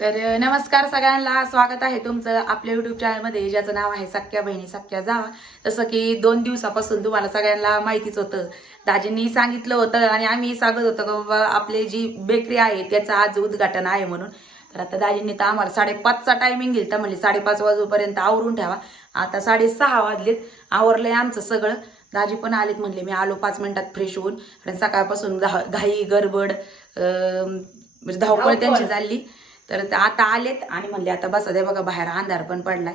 तर नमस्कार सगळ्यांना, स्वागत आहे तुमचं आपल्या युट्यूब चॅनलमध्ये, ज्याचं नाव आहे सख्या बहिणी सख्या जावा. जसं की 2 दिवसापासून तुम्हाला सगळ्यांना माहितीच होतं, दाजींनी सांगितलं होतं आणि आम्ही सांगत होतो की बाबा आपली जी बेकरी आहे त्याचं आज उद्घाटन आहे म्हणून. तर आता दाजींनी तर आम्हाला 5:30चा टायमिंग दिला, तर म्हणले 5:30 वाजेपर्यंत आवरून ठेवा. आता 6:30 वाजलेत, आवरलंय आमचं सगळं. दाजी पण आलेत, म्हणले मी आलो 5 मिनिटात फ्रेश होऊन. आणि सकाळपासून घाई गडबड म्हणजे धावपळ त्यांची झाली. तर आता आलेत आणि म्हणले आता बसा दे, बघा बाहेर अंधार पण पडलाय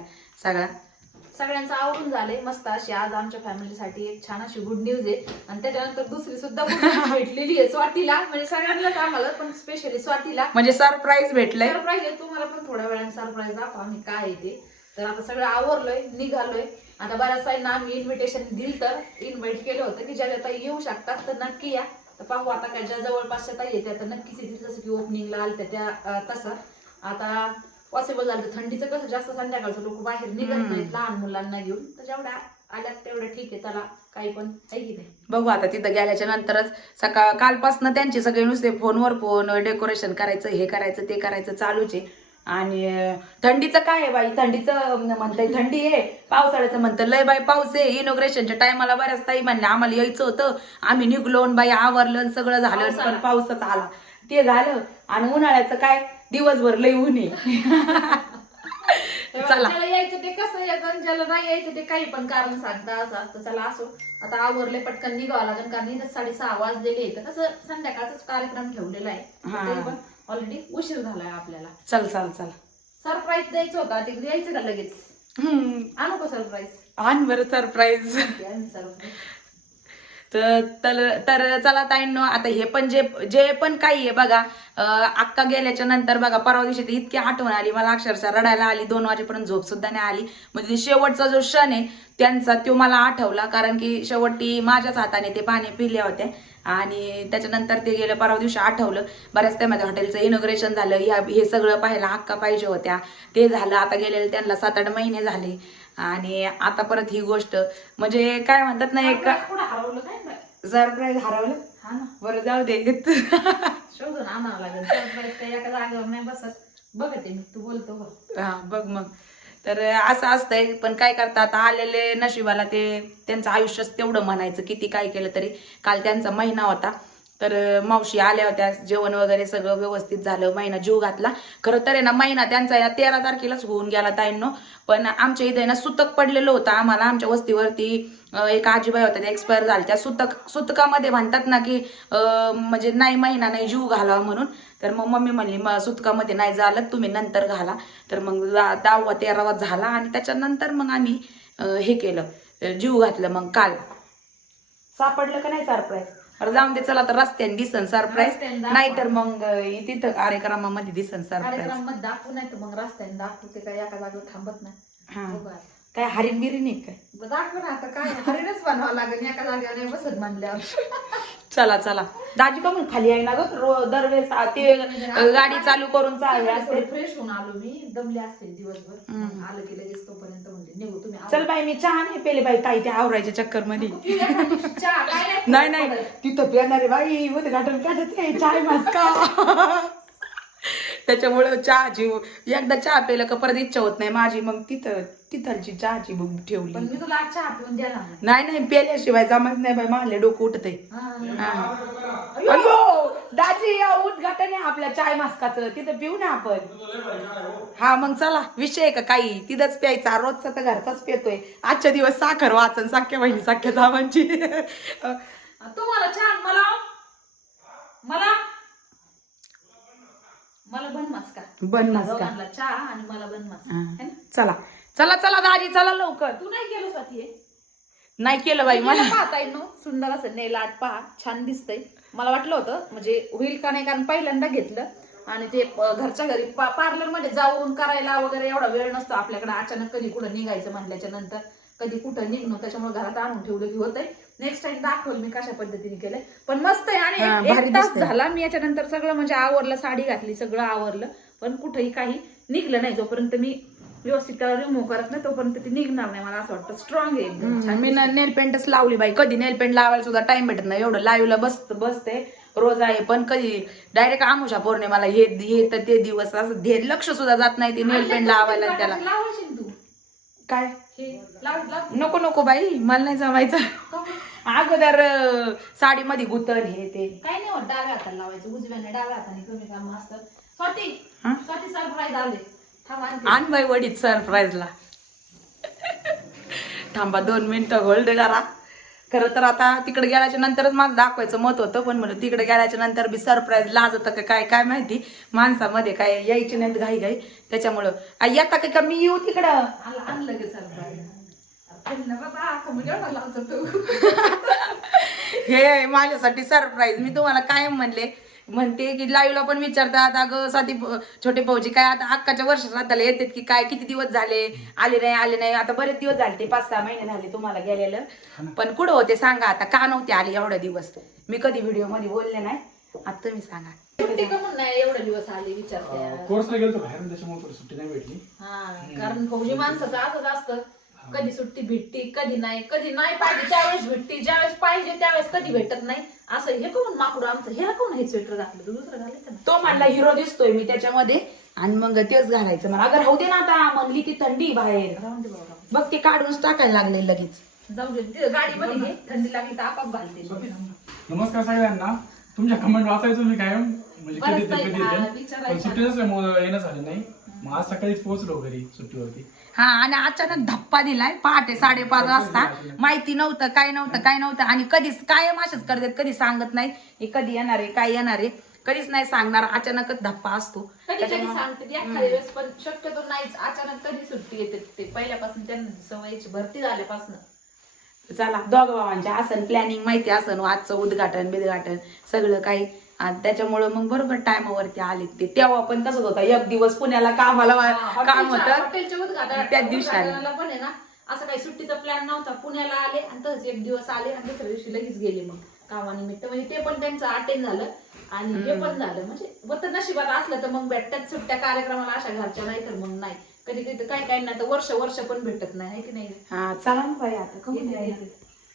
सगळ्यांचं आवरून झालंय मस्त. अशी आज आमच्या फॅमिलीसाठी एक छान अशी गुड न्यूज आहे. आणि त्याच्यानंतर दुसरी सुद्धा good news भेटलेली आहे स्वातीला, म्हणजे सगळ्यांनाच आम्हाला, पण स्पेशली स्वातीला म्हणजे सरप्राईज भेटलंय. सरप्राईज आहे. तुम्हाला पण थोड्या वेळाने सरप्राईज दाखवा आम्ही काय आहे ते. तर आता सगळं आवरलोय, निघालोय. आता बऱ्याच ताईंना आम्ही इन्व्हिटेशन दिलं, तर इन्व्हाइट केलं होतं की ज्या ताई येऊ शकतात तर नक्की या. तर पाहू आता काय, ज्या जवळपासच्या ताई येत्या तर नक्कीच येतील. जसं की ओपनिंगला आल्या त्या तसं आता पॉसिबल झालं. थंडीचं कसं जास्त संध्याकाळचं लोक बाहेर निघत नाहीत लहान मुलांना घेऊन, तर जेवढ्या आल्यात तेवढ्या ठीक आहे, त्याला काही पण आहे की नाही. बघू आता तिथं गेल्याच्या नंतरच. कालपासून त्यांचे सगळे नुसते फोनवर फोन, डेकोरेशन करायचं, हे करायचं ते करायचं चालूच आहे. आणि थंडीचं काय आहे बाई, थंडीचं म्हणताय थंडी आहे, पावसाळ्याचं म्हणतं लय बाई पाऊस आहे. इनॉग्रेशनच्या टायमाला बऱ्याच ताई म्हणले आम्हाला यायचं होतं, आम्ही निघलो बाई आवरलं सगळं झालं, पण पाऊसच आला. ते झालं. आणि उन्हाळ्याचं काय, दिवसभर लय ऊन आहे. चला, ज्याला यायचं ते कसं यायचं, ज्याला नाही यायचं ते काही पण कारण सांगता असं असतं. चला असो, आता आवरले, पटकन निघावं लागेल, कारण इथं 6:30 वाजलेले. तर कसं संध्याकाळचाच कार्यक्रम ठेवलेला आहे, तरी पण ऑलरेडी उशीर झालाय आपल्याला. चल सरप्राईज द्यायचं होता, ते द्यायचं का लगेच? आणू का सरप्राईज? आण बरं सरप्राईज. तर चला ताईंनो, आता हे पण जे पण काही आहे बघा, अक्का गेल्याच्या नंतर बघा, परवा दिवशी तर इतकी आठवण आली मला, अक्षरशः रडायला आली. 2 वाजेपर्यंत झोप सुद्धा नाही आली. म्हणजे शेवटचा जो क्षण आहे त्यांचा तो मला आठवला, कारण की शेवटी माझ्याच हाताने ते पाणी पिल्या होत्या. आणि त्याच्यानंतर ते गेलं, परवा दिवशी आठवलं. बऱ्याच त्यामध्ये हॉटेलचं इनॉग्रेशन झालं, हे सगळं पाहायला अक्का पाहिजे होत्या, ते झालं. आता गेलेलं त्यांना 7-8 महिने झाले. आणि आता परत ही गोष्ट, म्हणजे काय म्हणतात ना, एक हरवलं काय सरप्राईज हरवलं. हा ना, बरं जाऊ दे. शोधून आणावं लागेल. सरप्राईज काही एका जागेवर नाही बसत. बघते मी, तू बोलतो बघ. हा बघ मग. तर असं असतंय, पण काय करतात, आलेले नशिबाला ते त्यांचं आयुष्यच तेवढं म्हणायचं, किती काय केलं तरी. काल त्यांचा महिना होता, तर मावशी आल्या होत्या, जेवण वगैरे सगळं व्यवस्थित झालं, महिना जीव घातला. खरं तर आहे ना, महिना त्यांचा 13 तारखेलाच होऊन गेला ताईंनो. पण आमच्या इथे ना सुतक पडलेलं होतं आम्हाला. आमच्या वस्तीवरती एक आजीबाई होत्या, त्या एक्सपायर झाल्या. त्या सुतकामध्ये म्हणतात ना की म्हणजे नाही, महिना नाही जीव घालावा म्हणून. तर मग मम्मी म्हणली सुतकामध्ये नाही झालं, तुम्ही नंतर घाला. तर मग 10वा 13वा झाला. आणि त्याच्यानंतर मग आम्ही हे केलं, जीव घातलं. मग काल सापडलं का नाही सरप्राईज? जाऊन दे, चला तर रस्त्याने दिसन सरप्राईज, नाहीतर मग तिथं कार्यक्रमामध्ये दिसन सरप्राईज. कार्यक्रमामध्ये दाखवू, नाही तर मग रस्त्याने दाखवू. ते काय एका जागेवर थांबत नाही. काय हरिण बिरीन आहे काय? दाखव ना, आता काय हरिणच बनवावं लागेल, एका जागेवर नाही बसत म्हणल्यावर. चला दाजी का म्हणून खाली आहे ना ग, दरवेळेस ते गाडी चालू करून चालले असते. फ्रेश होऊन आलो मी, दमले असते दिवसभर. आलं की लगेच तोपर्यंत म्हणजे निघू तुम्ही. चल बाई, मी चहा नाही पेले बाई, ताई त्या आवरायच्या चक्कर मध्ये. नाही तिथं पिणारे बाई, उद्घाटन करायचं चाय मस्का. त्याच्यामुळे चहाची एकदा चहा पेलं का परत इच्छा होत नाही माझी. मग तिथलची चहाची बुक ठेवली. पण मी तुला चहा पिऊन द्यायला नाही पेल्याशिवाय जमत नाही बाई, मारले डोकं उठत आहे. अयो दाजी, उद्घाटन आहे आपल्या चाय मास्काचं, तिथं पिऊ ना आपण. हा मग चला, विषय आहे का काही, तिथंच प्यायचा. रोजचा तर घरचाच पेतोय. आजच्या दिवस साखर वाचन, सख्या बहिणी सख्या जावांची. तुम्हाला चहा, मला बन मस्का. चहा आणि मला बन मस्का. चला दाजी, चला लवकर. तू नाही केलं स्वाती? नाही केलं बाई. मला पाहता येईल सुंदर असं नेल आर्ट, पहा छान दिसतंय. मला वाटलं होतं म्हणजे होईल का नाही, कारण पहिल्यांदा घेतलं. आणि ते घरच्या घरी पार्लर मध्ये जाऊन करायला वगैरे एवढा वेळ नसतो आपल्याकडे. अचानक कधी कुठं निघायचं म्हणल्याच्या नंतर कधी कुठं निघणं, त्याच्यामुळे घरात आणून ठेवलं की होतंय. नेक्स्ट टाइम दाखवलं मी कशा पद्धतीने केलंय, पण मस्त आहे. आणि एक तास झाला मी याच्यानंतर सगळं म्हणजे आवरलं, साडी घातली, सगळं आवरलं, पण कुठेही काही निघलं नाही. जोपर्यंत मी व्यवस्थित त्याला रिमूव्ह करत नाही तोपर्यंत ती निघणार नाही. मला असं वाटतं स्ट्रॉंग आहे. मी नेल पेंटच लावली बाई. कधी नेल पेंट लावायला सुद्धा टाइम भेटत नाही, एवढं लाईव्हला बसते. रोज आहे, पण कधी डायरेक्ट आमुषा पौर्णिमाला हे तर ते दिवस असं लक्ष सुद्धा जात नाही ते नेल पेंट लावायला आणि त्याला. लावायची ना तू काय हे लाव नको नको बाई, मला नाही जमायचं. अगोदर साडीमध्ये गुतल हे ते काय नाही होत, डाव्या हाताला लावायचं, उजव्याने डाव्या हाताने कमी काम असतात. स्वाती हा? स्वाती सरप्राईज आले, थांब आणते. आण बाई वडीत सरप्राईजला. थांबा 2 मिनिटं होल्ड करा. खरं तर आता तिकडे गेल्याच्या नंतरच माझं दाखवायचं मत होतं, पण म्हणलं तिकडे गेल्याच्या नंतर बी सरप्राईज लाजत काय काय माहिती माणसामध्ये, काय यायची नाहीत घाई घाई, त्याच्यामुळं येता का मी येऊ तिकडं. आणलं गे सरप्राईज म्हणजे एवढा लावतो तू. हे माझ्यासाठी सरप्राईज. मी तुम्हाला काय म्हणते की लाईव्हला पण विचारतात, अगं साधी छोटे भाऊजी काय आता अक्काच्या वर्ष श्राद्धाला येतात की काय, किती दिवस झाले आले नाही. आता बरेच दिवस झाले, ते 5-6 महिने झाले तुम्हाला गेलेलं, पण कुठं होते सांगा आता, का नव्हते आले एवढे दिवस. मी कधी व्हिडिओ मध्ये बोलले नाही, आता तुम्ही सांगा. सुट्टी का म्हणून नाही एवढे दिवस आले विचारते. कोर्सला गेलो बाहेर, त्याच्यामुळे थोडी सुट्टी नाही भेटली. हा, कारण फौजी माणसाचं असंच असतं, कधी सुट्टी भेटती कधी नाही पाहिजे त्यावेळेस भेटती, ज्यावेळेस पाहिजे त्यावेळेस कधी भेटत नाही. असं हे कोण माकडू आमचं, हे कोण हे स्वेटर घातलं, तू दुसरं घालायचं ना. तो म्हणला हिरो दिसतोय मी त्याच्यामध्ये, आणि मग तेच घालायचं मला. अगर राहू दे ना आता, म्हणली ती थंडी बाहेर, राहून दे बाबा, बघ ते काढूनच टाकायला लागले लगेच. जाऊ दे गाडीमध्ये घे, थंडी लागली तर आपाप घालते. नमस्कार सगळ्यांना. तुमच्या कमेंट वाचायचो मी कायम, म्हणजे कधी बरंच येते हा, पण विचारायचं. सुट्टी नसल्यामुळे येणं झालं नाही. मग आज सकाळीच पोहोचलो घरी सुट्टीवरती. हा, आणि अचानक धप्पा दिलाय पहाटे 5:30 वाजता. माहिती नव्हतं, काय नव्हतं, आणि कधीच कायम असेच करतात, कधी सांगत नाही हे कधी येणार आहे, काय येणार आहे, कधीच नाही सांगणार. अचानकच धप्पा असतो. कधी कधी सांगते एखाद्या वेळेस, पण शक्यतो नाहीच. अचानक कधी सुट्टी येते, ते पहिल्यापासून त्यांना सवयीची भरती झाल्यापासून. चला, दोघ भावांच्या आसन प्लॅनिंग माहिती असन, आजचं उद्घाटन सगळं काही, आणि त्याच्यामुळं मग बरोबर टायमावरती आले ते. तेव्हा पण तसंच होतं, एक दिवस पुण्याला कामाला काम होतं, हॉटेलच्या उद्घाटन त्याच दिवशी आले. उद्घाटनाला पण आहे ना, असं काही सुट्टीचा प्लॅन नव्हता. पुण्याला आले आणि तसंच एक दिवस आले आणि दुसऱ्या दिवशी लगेच गेले मग कामानिमित्त. म्हणजे ते पण त्यांचं अटेंड झालं आणि हे पण झालं. म्हणजे होतं नशिबात असलं तर मग भेटतात सुट्ट्या कार्यक्रमाला, अशा घरच्या नाही तर मग नाही. कधी कधी काय नाही तर वर्ष पण भेटत नाही, की नाही. हा, चला ना बाई आता.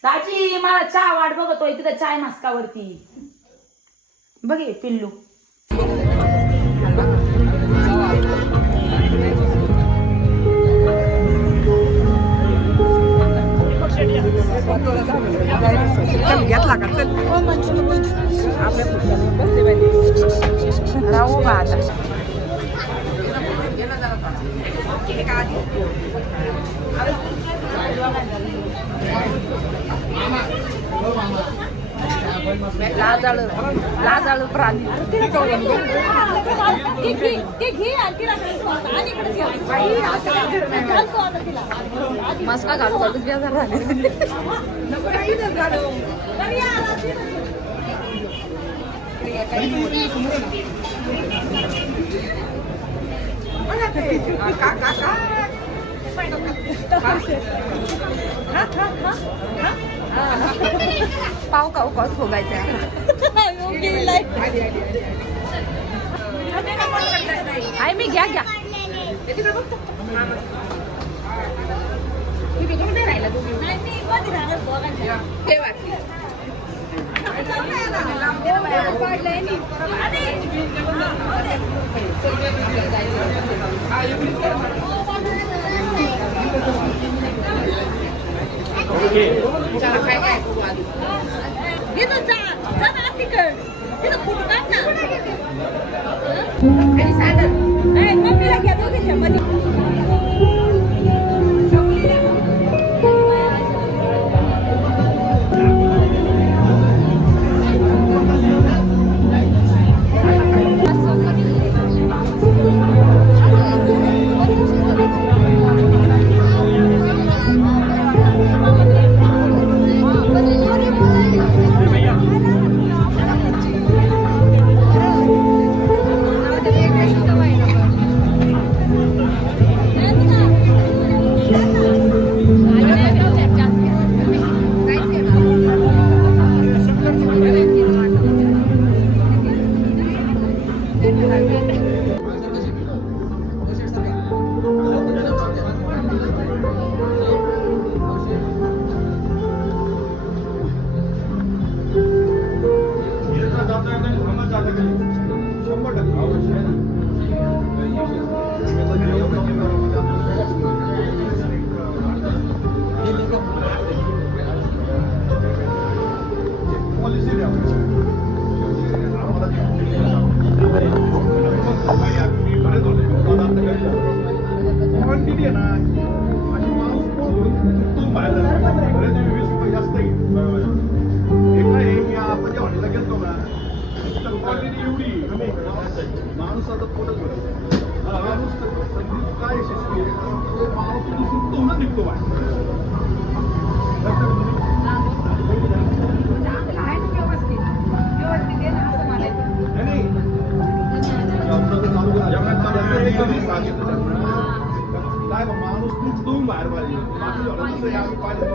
दाजी मला चहा वाट बघतोय तिथं चाय मास्कावरती, बघे पिल्लू. घेतला का चल राहू बा आता. लाजाळू प्राणी. मस्का घालू घालूच बेजार झाले. पाव काव पाऊस भोगायचा. आई मी घ्या माणूस आता पोटच भरतो माणूस काय यशस्वी आहे माणूस सुटतो ना निघतो काय माणूस तुटतो बाहेर पाहिजे बाकी आम्ही पाहिजे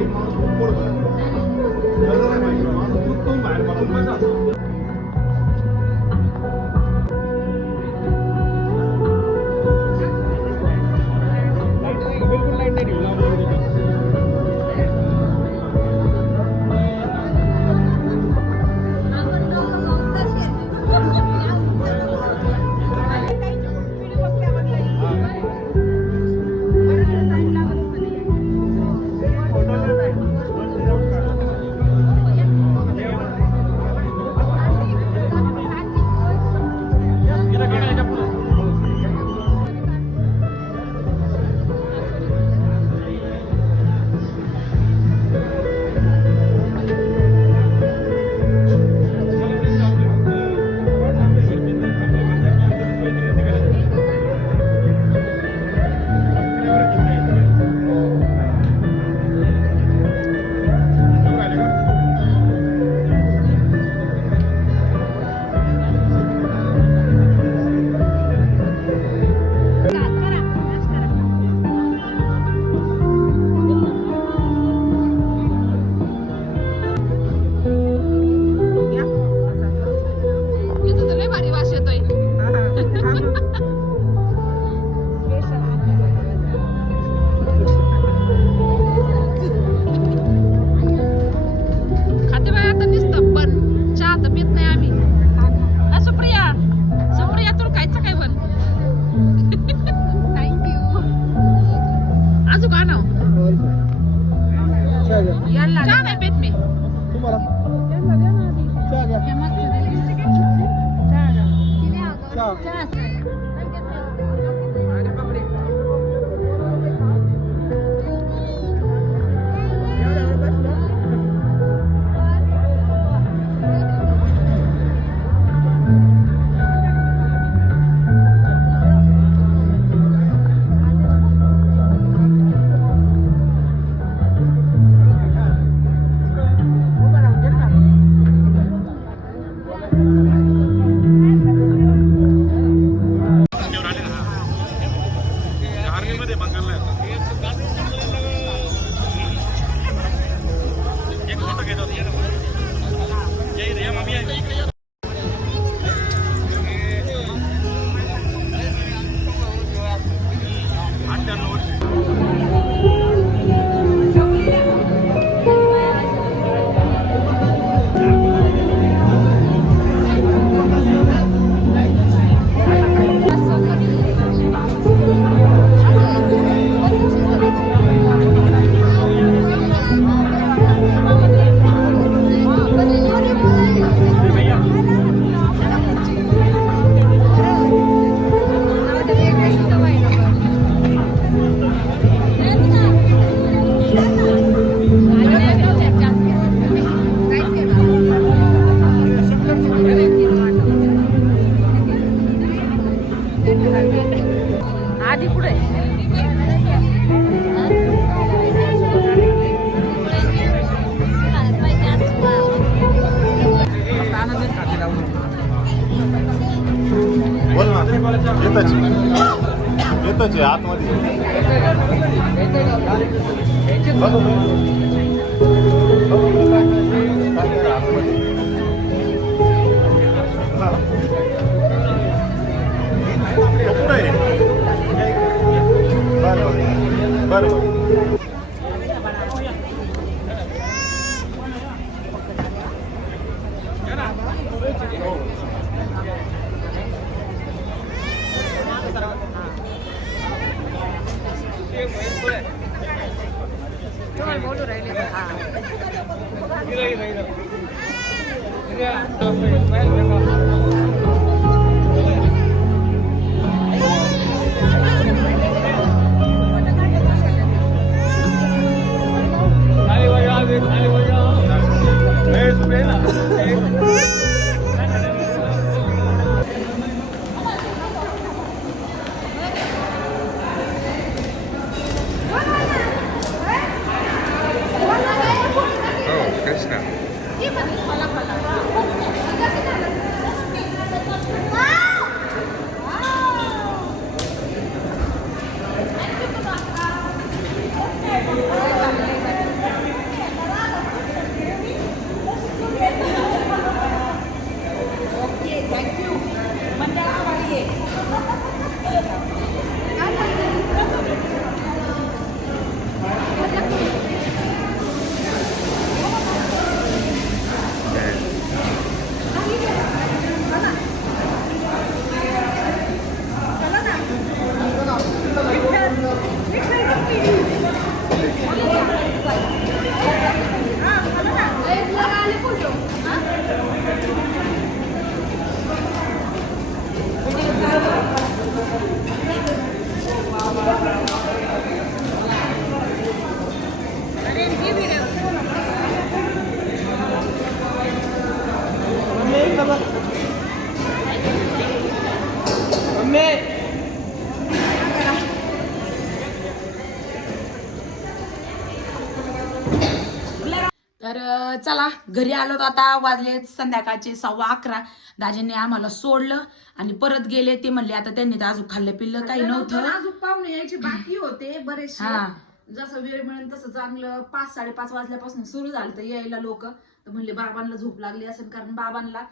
एक माणूस पोट भरतो माणूस तुटतो बाहेर पाहिजे आधी पुढे बोल ना येतच आहे आतमध्ये बरोबर बोलू राहिले सुप्रिया तर चला घरी आलो तर आता वाजले संध्याकाळचे 11:15. दाजींनी आम्हाला सोडलं आणि परत गेले. ते म्हणले आता त्यांनी तर अजून खाल्लं पिल्लं काही नव्हतं. अजून पाहुणे यायचे बाकी होते बरेचसे. हा. जसं वेळ मिळेल तसं चांगलं 5-5:30 वाजल्यापासून सुरू झालं तर यायला लोक. तर म्हणले बाबांना झोप लागली असेल, कारण बाबांना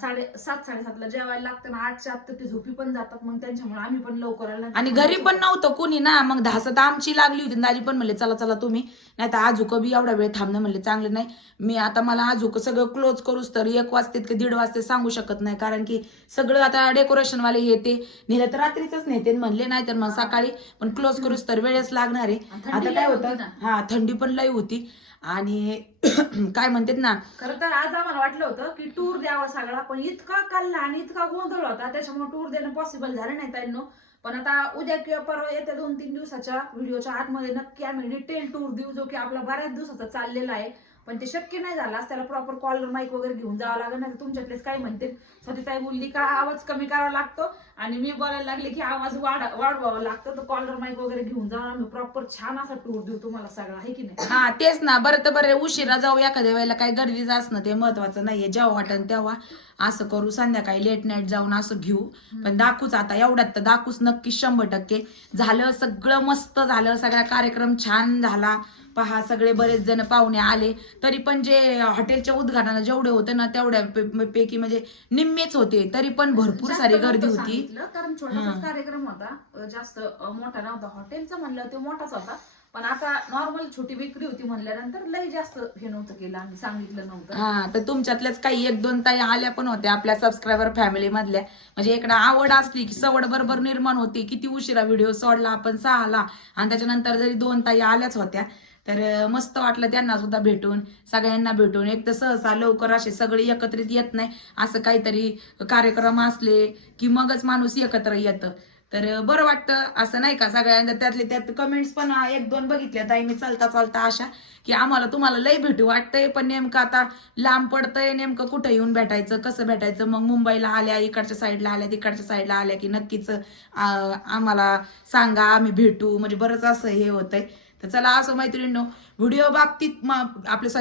7:30-7:30ला जेवायला लागतं ना. 8च्या आत तर ते झोपी पण जातात, मग त्यांच्यामुळे आम्ही पण लवकर आलो. आणि घरी पण नव्हतं कोणी ना, मग धासत आमची लागली होती. दाजी पण म्हणले चला चला तुम्ही, नाही तर आजूक बी एवढा वेळ थांबणं म्हणले चांगलं नाही. मी आता मला आजूक सगळं क्लोज करूच तर 1 वाजतेत की 1:30 वाजते सांगू शकत नाही, कारण की सगळं आता डेकोरेशन वाले येते. नेलं तर रात्रीच नेते म्हणले, नाही तर मग सकाळी, पण क्लोज करूच तर वेळच लागणार आहे. आता काय होतं, हा थंडी पण लई होती. आणि काय म्हणतात ना, खरं तर आज आम्हाला वाटलं होतं की टूर द्यावा सगळा, पण इतका कल्ला आणि इतका गोंधळ होता त्याच्यामुळे टूर देणं पॉसिबल झालं नाही त्यांना. पण आता उद्या किंवा परवा येत्या 2-3 दिवसाच्या व्हिडिओच्या आतमध्ये नक्की आम्ही डिटेल टूर देऊ, जो की आपला बऱ्याच दिवसाचा चाललेला आहे. पण ते शक्य नाही झालं. आज त्याला प्रॉपर कॉलर माईक वगैरे घेऊन जावं लागेल. नाही तुमच्यातलेच काय म्हणते सतीताई बोलली का आवाज कमी करावा लागतो, आणि मी बोलायला लागले की आवाज वाढवावा लागतो. तर कॉलर माईक वगैरे घेऊन जाऊन आम्ही प्रॉपर छान असा टूर देऊ तुम्हाला सगळा, आहे की नाही. हा तेच ना. बरं तर बरं उशिरा जाऊ एखाद्या वेळेला, काही गर्दीचं असणं ते महत्वाचं नाहीये. जेव्हा वाटन तेव्हा असं करू, संध्याकाळी लेट नाईट जाऊन असं घेऊ. पण दाखवूच आता, एवढ्यात तर दाखवूच नक्की 100% झालं. सगळं मस्त झालं, सगळा कार्यक्रम छान झाला. पहा सगळे बरेच जण पाहुणे आले. तरी पण जे हॉटेलच्या उद्घाटनाला जेवढे होते ना तेवढ्या पैकी म्हणजे निम्मेच होते, तरी पण भरपूर सारी गर्दी होती. कारण छोटासाच कार्यक्रम होता, जास्त मोठा नव्हता. हॉटेलचा म्हणलं ते मोठाच होता, पण आता नॉर्मल छोटी विक्री होती म्हणल्यानंतर लई जास्त हे नव्हतं केलं, आम्ही सांगितलं नव्हतं. हा तर तुमच्यातल्याच काही 1-2 ताई आल्या पण होत्या आपल्या सबस्क्रायबर फॅमिली मधल्या. म्हणजे इकडे आवड असली की सवड बरोबर निर्माण होती. किती उशिरा व्हिडिओ सोडला आपण 6ला, आणि त्याच्यानंतर जरी 2 ताई आल्याच होत्या तर मस्त वाटलं त्यांना सुद्धा भेटून, सगळ्यांना भेटून. एक तर सहसा लवकर असे सगळे एकत्रित येत नाही. असं काहीतरी कार्यक्रम असले की मगच माणूस एकत्र येतं, तर बरं वाटतं. असं नाही का सगळ्यांना. त्यातले त्यात कमेंट्स पण 1-2 बघितल्या ताई मी चालता चालता अशा, की आम्हाला तुम्हाला लय भेटू वाटतंय, पण नेमकं आता लांब पडतंय, नेमकं कुठं येऊन भेटायचं, कसं भेटायचं. मग मुंबईला आल्या, इकडच्या साईडला आल्या, तिकडच्या साईडला आल्या की नक्कीच आम्हाला सांगा, आम्ही भेटू. म्हणजे बरंच असं हे होतंय. तर चला असं मैत्रिणींनो, व्हिडिओ बाबतीत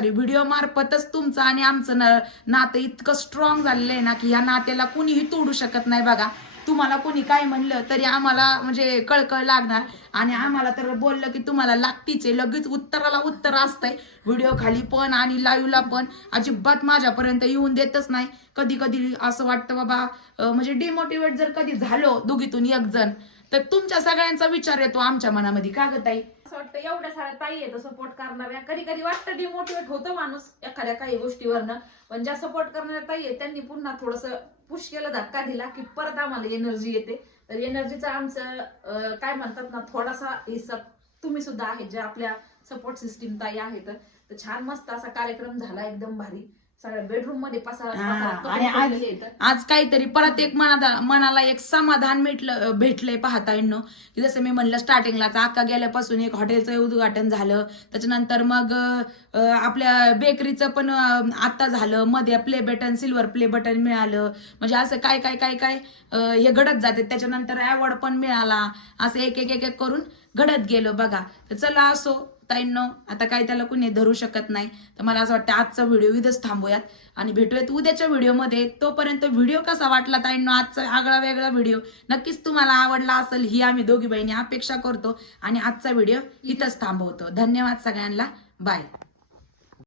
व्हिडिओ मार्फतच तुमचं आणि आमचं नातं इतकं स्ट्रॉंग झालेलं आहे ना, की या नात्याला कुणीही तोडू शकत नाही. बघा तुम्हाला कोणी काय म्हणलं तरी आम्हाला म्हणजे कळकळ लागणार, आणि आम्हाला तर बोललं की तुम्हाला लागतीच आहे. लगेच उत्तराला उत्तर असतंय, व्हिडिओ खाली पण आणि लाईव्हला पण. अजिबात माझ्यापर्यंत येऊन देतच नाही. कधी कधी असं वाटतं बाबा, म्हणजे डिमोटिवेट जर कधी झालो दोघीतून एक जण, तर तुमच्या सगळ्यांचा विचार येतो आमच्या मनामध्ये. का ग ताई? असं वाटतं एवढ्या साऱ्या ताई येतं सपोर्ट करणाऱ्या. कधी कधी वाटतं डिमोटिवेट होतं माणूस एखाद्या काही गोष्टीवरनं, पण ज्या सपोर्ट करणाऱ्या ताई आहेत त्यांनी पुन्हा थोडंसं पुश केलं, धक्का दिला की परत आम्हाला एनर्जी येते. तर एनर्जीचा आमचं काय म्हणतात ना, थोडासा हिस्सा तुम्ही सुद्धा आहेत, ज्या आपल्या सपोर्ट सिस्टीम ताई आहेत. तर छान मस्त असा कार्यक्रम झाला, एकदम भारी. सगळ्या बेडरूम मध्ये आणि आज काहीतरी परत एक मनाला एक समाधान भेटलंय पाहता येणं, की जसं मी म्हणलं स्टार्टिंगलाच अक्का गेल्यापासून एक हॉटेलचं उद्घाटन झालं. त्याच्यानंतर मग आपल्या बेकरीचं पण आता झालं. मध्ये play button, silver play button मिळालं. म्हणजे असं काय काय काय काय हे घडत जाते. त्याच्यानंतर अवॉर्ड पण मिळाला. असं एक एक एक करून घडत गेलो बघा. तर चला असो ताईंनो, आता काय त्याला कुणी धरू शकत नाही. तर मला असं वाटतं आजचा व्हिडिओ इथंच थांबूयात आणि भेटूयात उद्याच्या व्हिडिओमध्ये. तोपर्यंत व्हिडिओ कसा वाटला ताईंनो, आजचा आगळा वेगळा व्हिडिओ नक्कीच तुम्हाला आवडला असेल ही आम्ही दोघी बहिणी अपेक्षा करतो. आणि आजचा व्हिडिओ इथंच थांबवतो. धन्यवाद सगळ्यांना. बाय.